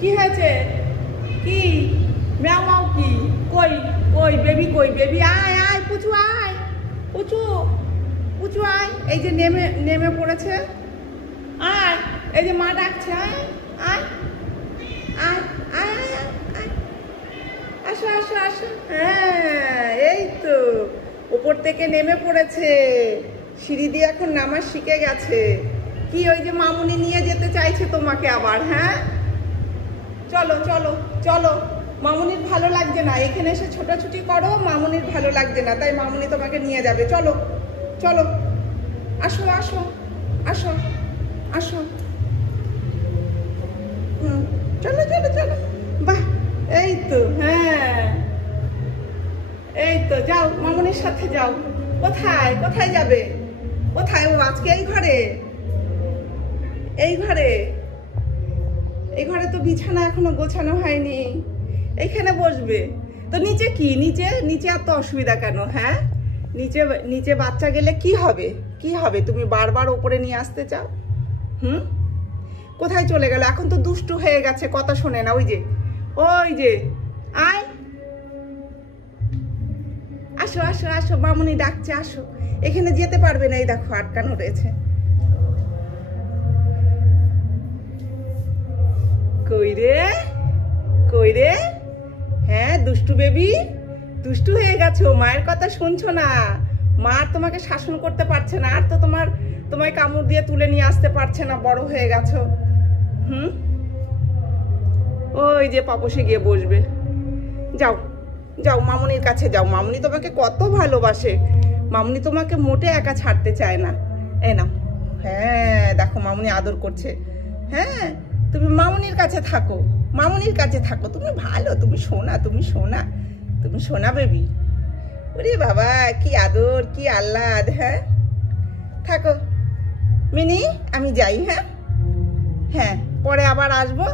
কি হয়েছে? কি ম্যাও ম্যাও কি? কই কই বেবি, কই বেবি? আয় আয় পুচু, আয় পুচু, পুচু আয়। এই যে নেমে নেমে পড়েছে। আয়, এই যে মা ডাকছে। আয় আয় আয় আয় আয় আয়, আসো আসো আসো। হ্যাঁ এই তো উপর থেকে নেমে পড়েছে, সিঁড়ি দিয়ে এখন নামা শিখে গেছে। কি ওই যে মামুনি নিয়ে যেতে চাইছে তোমাকে আবার? হ্যাঁ চলো চলো চলো, মামুনির ভালো লাগছে না, এখানে এসে ছোটাছুটি করো, মামুনির ভালো লাগছে না, তাই মামুনি তোমাকে নিয়ে যাবে। চলো চলো, আসো আসো আসো আসো। চলো চলো চলো, বাহ এই তো। হ্যাঁ এই তো, যাও মামুনির সাথে যাও। কোথায় কোথায় যাবে? কোথায়? ও আজকে এই ঘরে, এই ঘরে, এই ঘরে তো বিছানা এখনো গোছানো হয়নি, এইখানে বসবে তো। নিচে কি? নিচে নিচে এত অসুবিধা কেন? হ্যাঁ নিচে নিচে বাচ্চা গেলে কি হবে? কি হবে? তুমি বারবার ওপরে নিয়ে আসতে চাও। কোথায় চলে গেল? এখন তো দুষ্টু হয়ে গেছে, কথা শোনে না। ওই যে ওই যে, আয় আসো আসো আসো, মামুনি ডাকছে, আসো। এখানে যেতে পারবে না, এই দেখো আটকানো রয়েছে। কই রে, কই রে? হ্যাঁ দুষ্টু বেবি, দুষ্টু হয়ে গেছো, মায়ের কথা শুনছো না, মা তোমাকে শাসন করতে পারছে না, আর তো তোমায় কামড় দিয়ে তুলে নিয়ে আসতে পারছে না, বড় হয়ে গেছো। ওই যে পাপসে গিয়ে বসবে। যাও যাও মামুনির কাছে যাও, মামুনি তোমাকে কত ভালোবাসে, মামুনি তোমাকে মোটে একা ছাড়তে চায় না। এই নাও। হ্যাঁ দেখো মামুনি আদর করছে। হ্যাঁ তুমি মামুনির কাছে থাকো, মামুনির কাছে থাকো, তুমি ভালো, তুমি সোনা, তুমি সোনা, তুমি সোনা বেবি। ওরে বাবা কি আদর, কি আহ্লাদ। হ্যাঁ থাকো মিনি, আমি যাই। হ্যাঁ হ্যাঁ পরে আবার আসবো।